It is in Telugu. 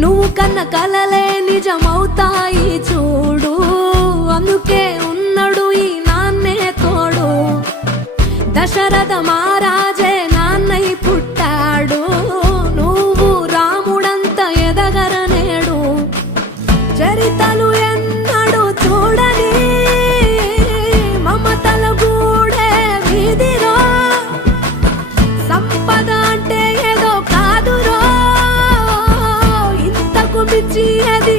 నువ్వు కన్న కలలే నిజమవుతాయి చూడు, అందుకే ఉన్నాడు ఈ నాన్నే తోడు. దశరథ మహారాజే నాన్నై పుట్టాడు, నువ్వు రాముడంత ఎదగరనేడు. చరితలు ఎన్నడు చూడని మమతల గూడే వీధిరో, సంపద అంటే ఏదో కాదురో, ఇంతకు మించి అది